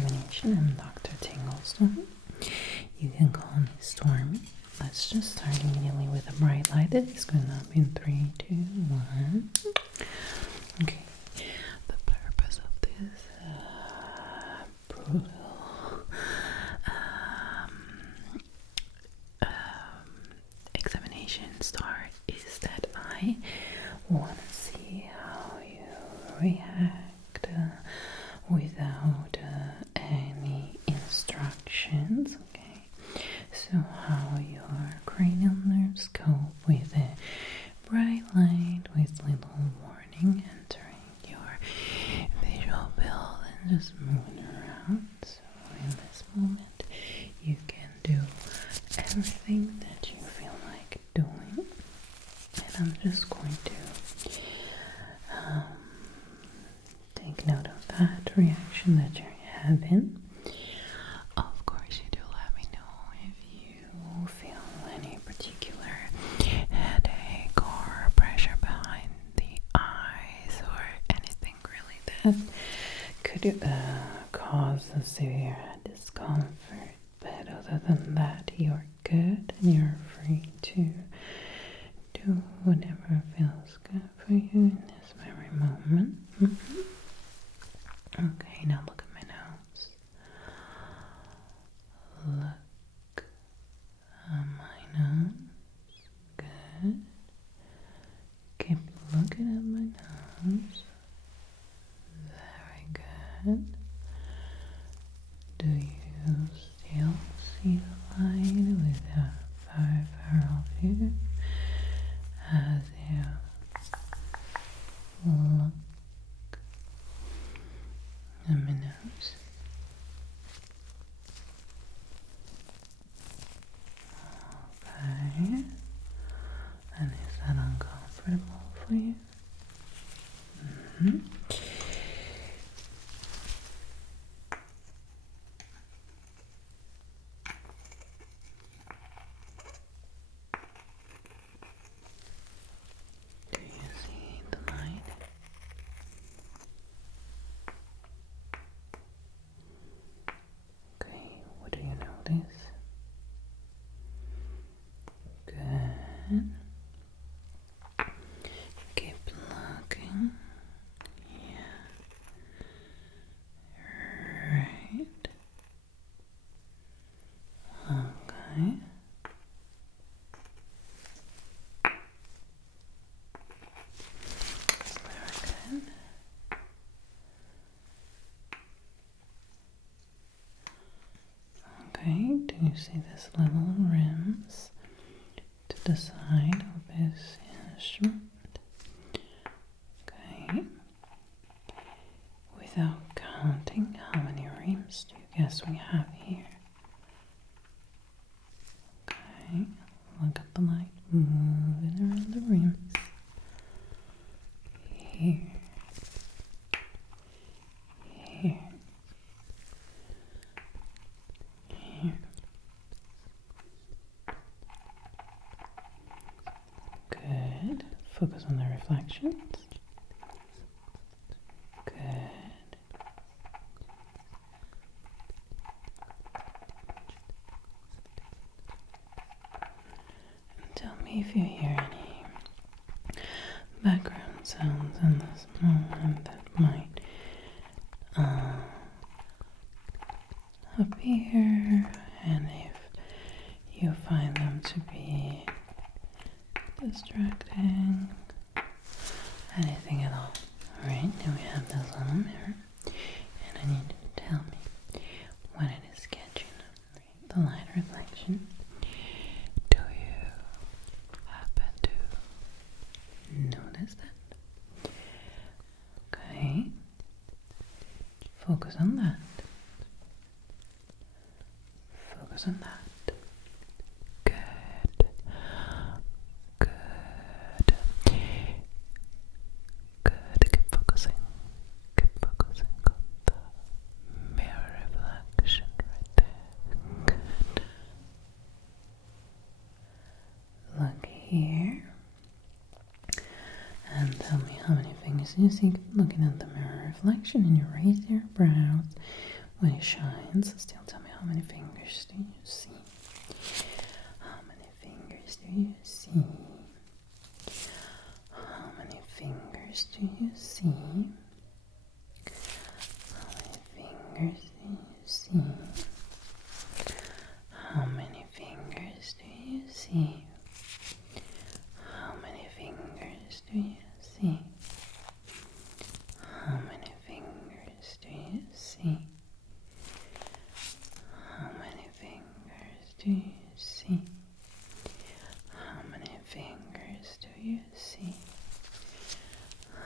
examination. I'm Dr. Tinglestorm. You can call me Stormy. Let's just start immediately with a bright light that is going up in 3, 2, 1. Okay. The purpose of this brutal examination start is that I want to see how you react without any instructions. Okay, so how your cranial nerves cope with a bright light with little warning entering your visual field and just moving around. So in this moment you can do everything that you feel like doing, and I'm just going to take note of that reaction that you're having. Of course, you do let me know if you feel any particular headache or pressure behind the eyes or anything really that could cause a severe discomfort. But other than that, you're good and you're free to do whatever feels good for you in this very moment. Okay, now look at my nose. Look at my nose. Good. Keep looking at my nose. Very good. Do you still see the light with your peripheral view as you look at my nose? Okay. And is that uncomfortable for you? Do you see the light? Okay, what do you notice? Good. Keep looking. Yeah. Right. Okay. Very good. Okay, do you see this little rims to the side of this instrument? Okay. Without counting, how many rims do you guess we have here? Okay, look at the light moving around the rims. Here. Here. Here. Good. Focus on the reflections. Good. And tell me if you hear any background sounds in this moment that might appear, and if you find them to be distracting, anything at all. Alright, now we have this little mirror, and I need you to tell me when it is catching the light reflection. Do you happen to notice that? Okay, focus on that. Focus on that. Good. Good. Good. Keep focusing. Keep focusing on the mirror reflection right there. Good. Look here. And tell me how many fingers you see looking at the mirror reflection, and you raise your brows when it shines. Still tell me, how many fingers do you see? How many fingers do you see? How many fingers do you see? How many fingers do you see? How many fingers do you see? How many fingers do you see? How many fingers do you see? How many fingers do you see? How many fingers do you see?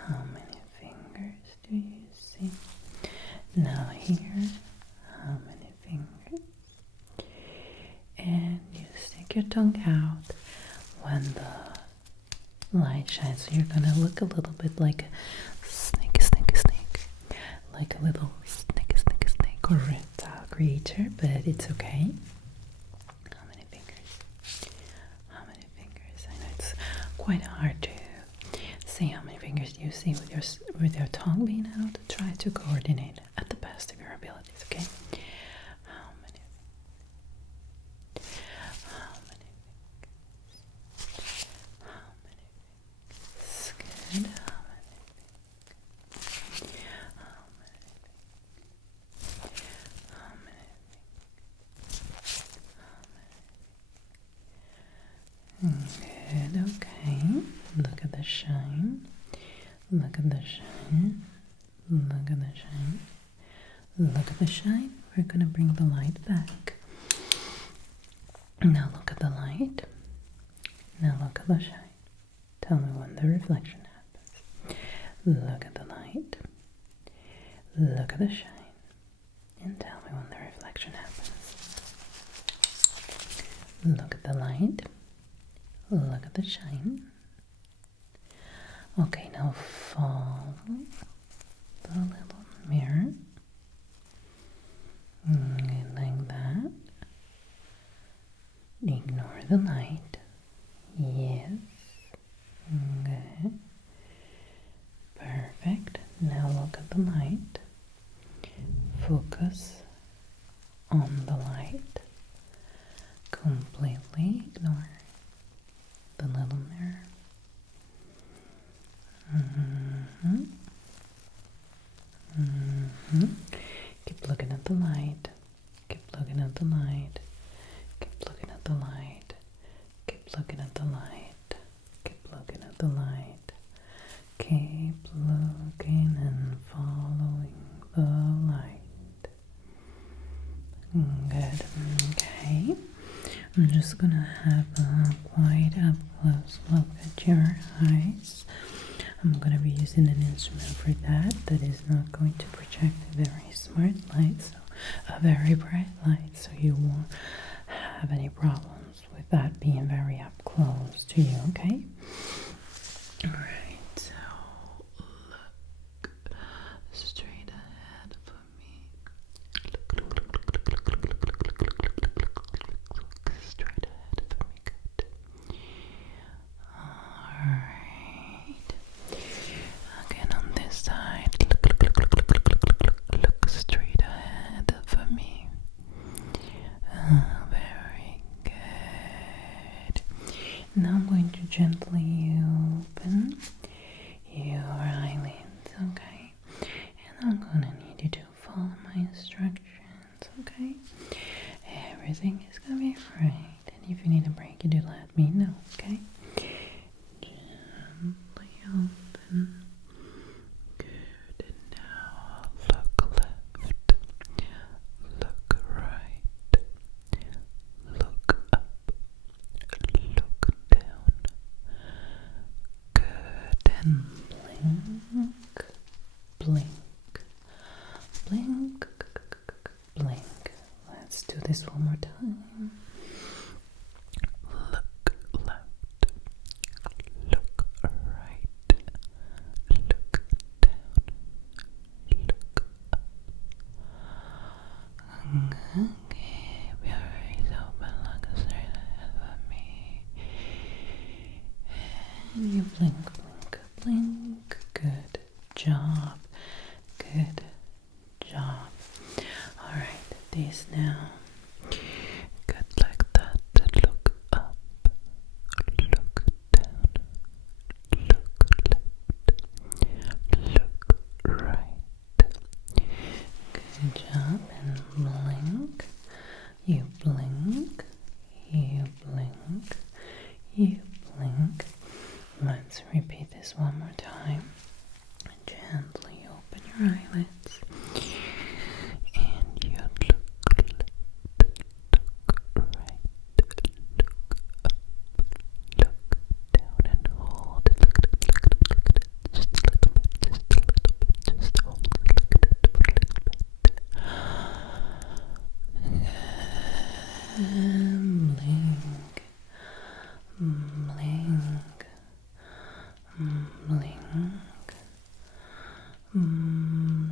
How many fingers do you see? Now here, how many fingers? And you stick your tongue out when the light shines. So you're gonna look a little bit like a snake, like a little snake or reptile creature, but it's okay. How many fingers? How many fingers? I know it's quite hard to say how many fingers do you see with your tongue being out. Try to coordinate at the best of your abilities, okay? How many? How many fingers? How many fingers? Good. How many fingers? How many fingers? How many fingers? Good, okay. Look at the shine. Look at the shine. Look at the shine. Look at the shine. We're gonna bring the light back. Now look at the light. Now look at the shine. Tell me when the reflection happens. Look at the light. Look at the shine. And tell me when the reflection happens. Look at the light. Look at the shine. Okay, now follow the little mirror. Like that. Ignore the light. Yes. Good. Perfect. Now look at the light. Focus on the light. Completely ignore the little mirror. Keep looking at the light. Keep looking at the light. Keep looking at the light. Keep looking at the light. Keep looking at the light. Keep looking and following the light. Good. Okay. I'm just gonna have a quite up close look at your eyes. I'm going to be using an instrument for that is not going to project a very smart light, so a very bright light, so you won't have any problems with that being very up close to you, okay? Alright, so look straight ahead for me. Look straight ahead for me, good. Alright. Again on this side, look straight ahead for me. Very good. Now I'm going to gently open your eyelids, okay? And I'm gonna need you to follow my instructions, okay? Everything is gonna be right. And if you need a break, you do let me know, okay? Gently open. Good, and now look left, look right, look up, look down. Good, and blink, blink, blink, blink. Let's do this one more time. Look left, look right, look down, look up. Keep your eyes open, look straight ahead of me. And you blink, blink, blink. Good job. Good job. this now. Good, like that. Look up, look down, look left, look right. Good job, and blink. You blink, you blink, you blink. Let's repeat this one more time. Gently open your eyelids. And you look left, look right, look up, look down, and hold it. Look, just a little bit, just hold it like that for a little bit. And blink, blink, blink,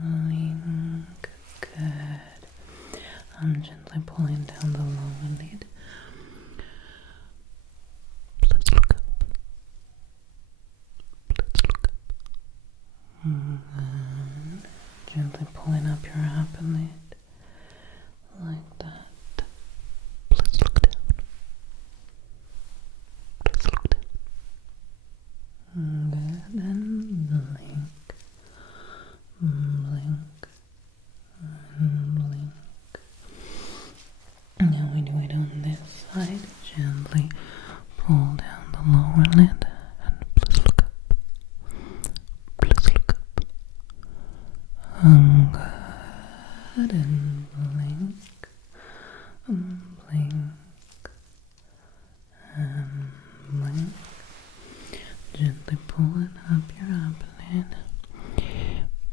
blink. Good. I'm gently pulling down the lower lid. Let's look up. Let's look up. And gently pulling up your upper lid. Like that. Let's look down. Let's look down. Good. And blink. Blink. And blink. Now we do it on this side. Gently pull down the lower lid and please look up. Please look up. Good. And blink. Blink. And blink. Gently pulling up your upper lid.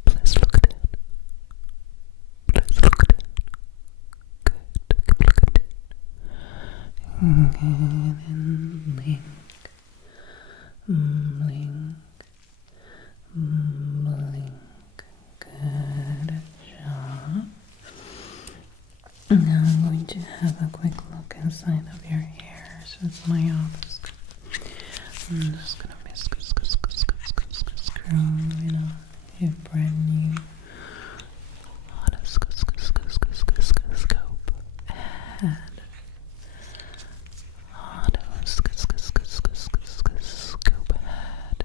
Please look down. Please look down. Good. Keep looking down. Good. And blink. Blink. Blink. Good job. Now I'm going to have a quick look inside of your ears with my otoscope. I'm just gonna be screwing on your brand new otoscope head. Otoscope head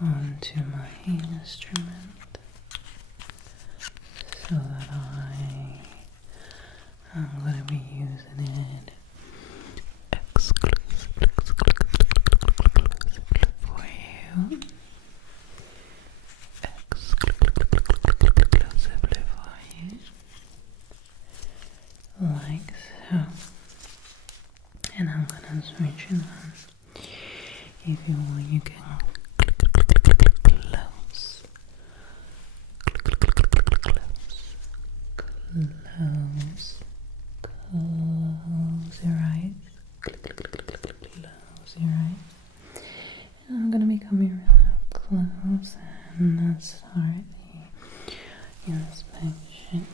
onto my instrument so that I'm gonna be using it exclusively for you. Exclusively for you. Like so. And I'm gonna switch it on. If you want, you can close. Close your eyes. Close your eyes. And I'm gonna be coming real close and start the inspection.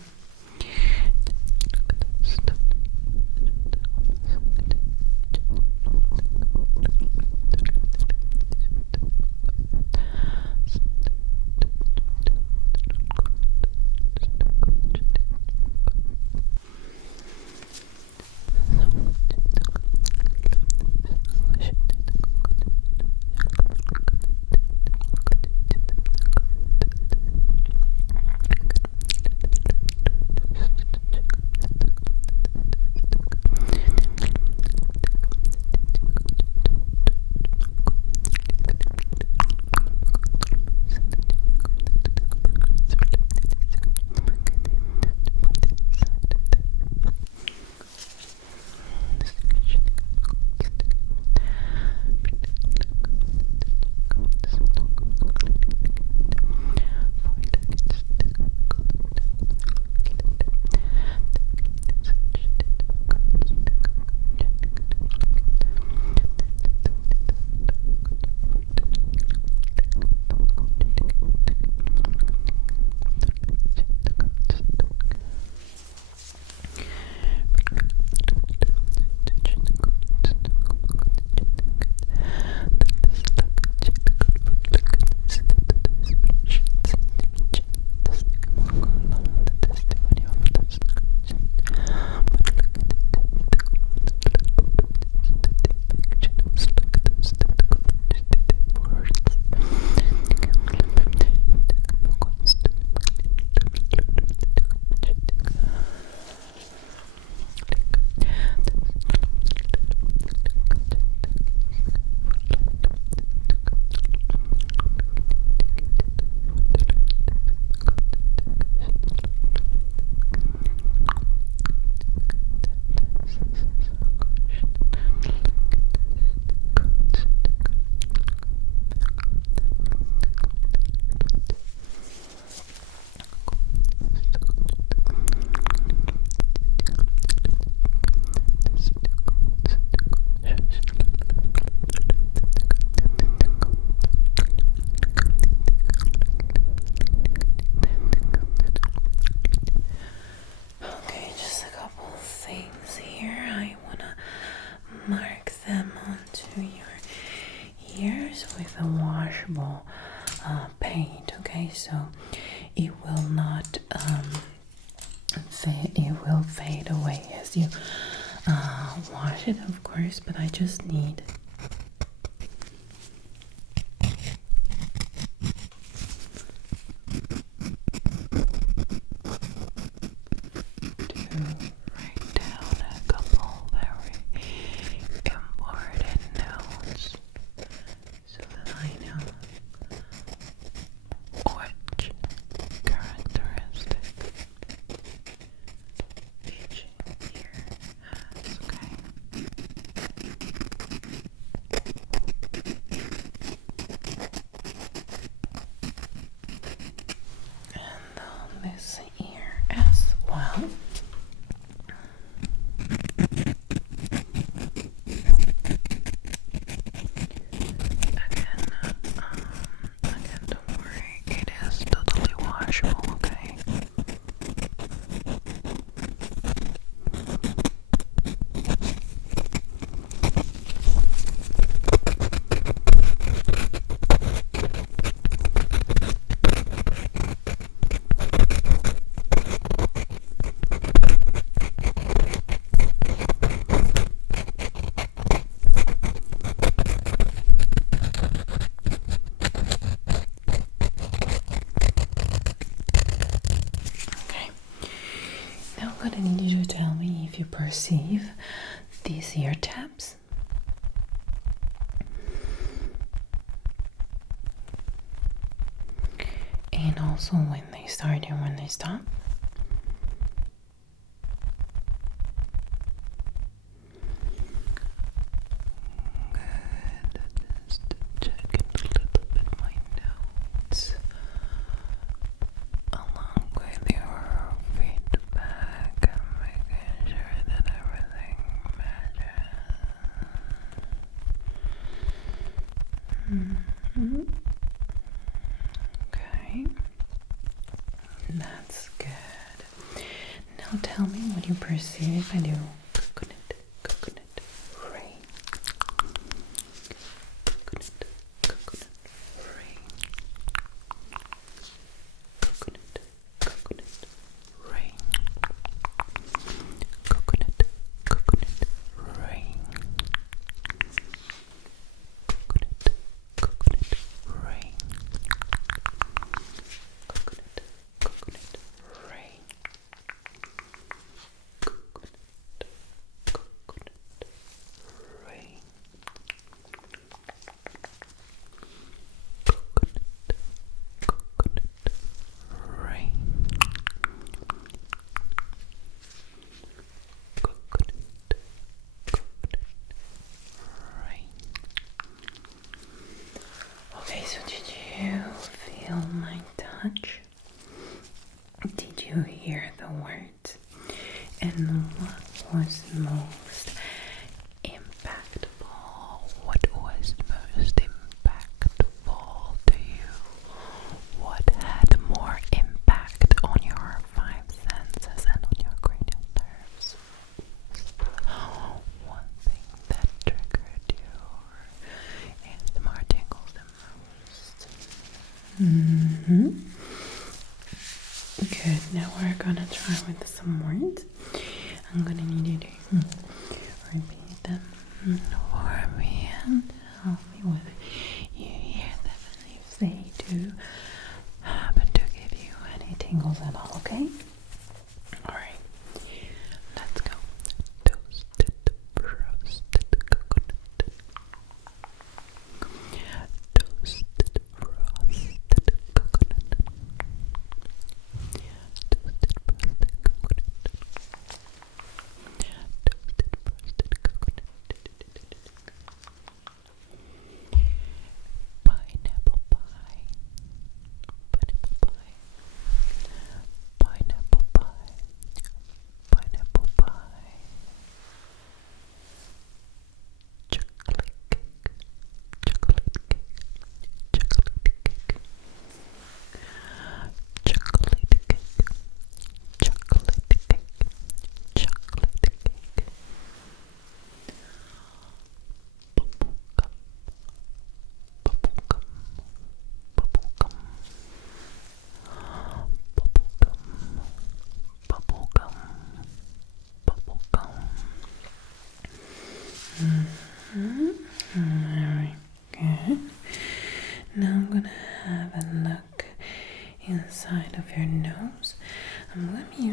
fade away as you wash it, of course, but I just need to write down a couple very important notes so that I know which characteristic each ear has, okay? And on this ear as well. Again, don't worry, it is totally washable, okay? Okay, now I'm gonna need you to tell me if you perceive these ear taps. And also when they start and when they stop. Good. Just checking a little bit my notes along with your feedback and making sure that everything matches. Okay, that's good. Now tell me what you perceive if I do coconut rain. Coconut rain. Coconut rain. Coconut rain. Coconut rain. Coconut rain. Okay, so did you feel my touch? Did you hear the words? And what was most impactful? What was most impactful to you? What had more impact on your five senses and on your cranial nerves? One thing that triggered your ASMR tingles the most. Good, now we're gonna try with some words. I'm gonna need you to repeat them for me and tell me whether you hear them and if they do happen to give you any tingles at all, okay? Alright, let's go. Toasted, roasted coconut. Toasted, roasted coconut. Pineapple pie, pineapple pie, pineapple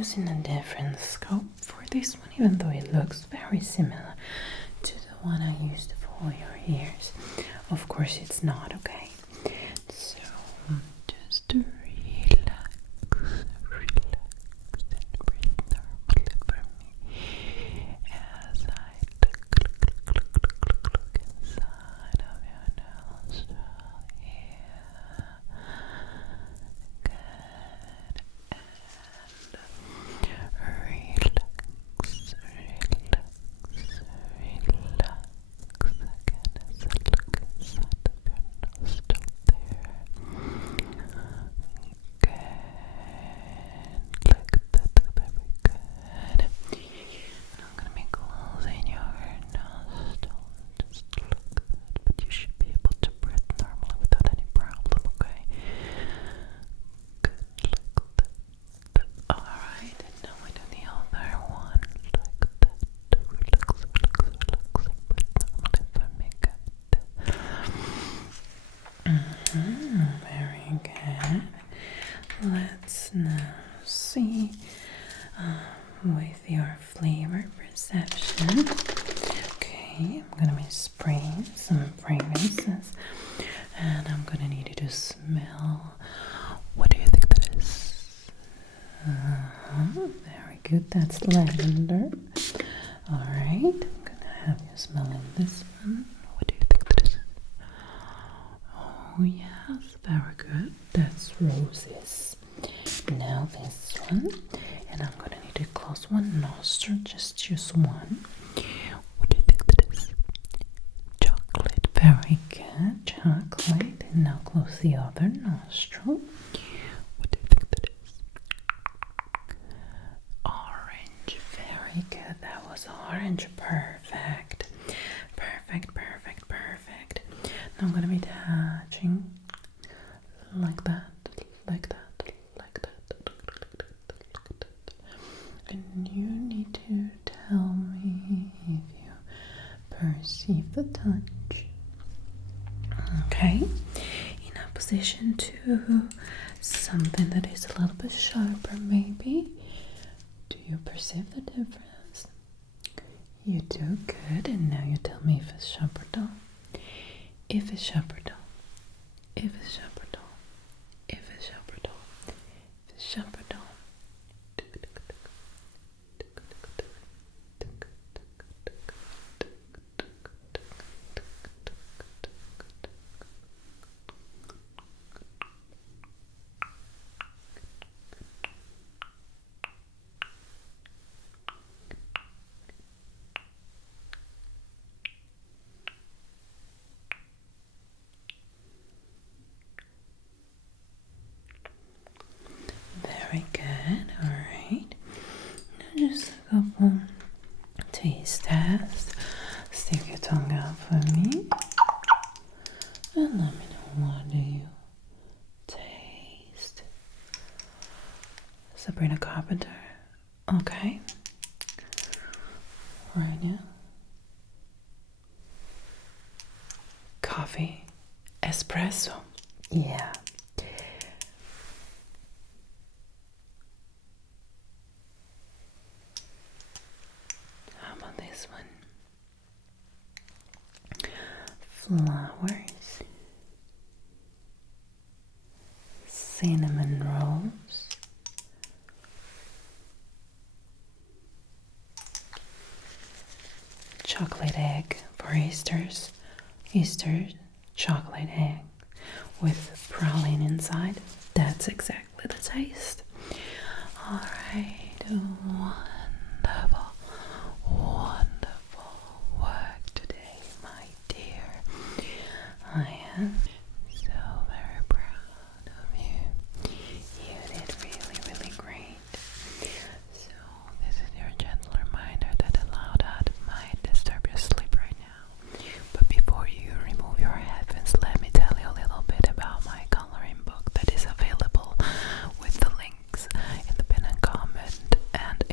using a different scope for this one, even though it looks very similar to the one I used for your ears. Of course it's not, okay? So just relax, and breathe normally for me as I look inside of your nostril here. Good. And relax, again as I look inside of your nostril there. Good, like that, very good. I'm gonna be closing your nostril, just like that, but you should be able to breathe normally without any problem, okay? Good, like that. Alright, and now we do the other one, like that. Relax, and breathe normally for me, good. Very good. Let's now see with your flavor perception. Okay, I'm gonna be spraying some fragrances and I'm gonna need you to smell. What do you think that is? Very good, that's lavender. Alright, I'm gonna have you smelling this one. What do you think that is? Oh yes, very good. That's roses. Now this one, and I'm gonna need to close one nostril, just choose one. What do you think that is? Chocolate. Very good, chocolate. And now close the other nostril. What do you think that is? Orange. Very good. That was orange. Perfect. Perfect, perfect, perfect. Now I'm gonna be touching like that, like that, like that. And you need to tell me if you perceive the touch. Okay, in opposition to something that is a little bit sharper, maybe. Do you perceive the difference? You do, good. And now you tell me if it's sharp or dull. If it's sharp or dull. If it's sharp or dull. If it's sharp or dull. If it's sharp or dull. Very good, alright. Now just a couple taste tests. Stick your tongue out for me. And let me know, what do you taste? Sabrina Carpenter. Okay. Right now. Coffee. Espresso. Yeah. How about this one? Flowers. Cinnamon rolls. Chocolate egg for Easter's. Easter chocolate egg with praline inside. That's exactly the taste. Alright, wonderful, wonderful work today, my dear. I am so very proud of you. You did really, really great. So this is your gentle reminder that a loud ad might disturb your sleep right now. But before you remove your headphones, let me tell you a little bit about my coloring book that is available with the links in the pin and comment and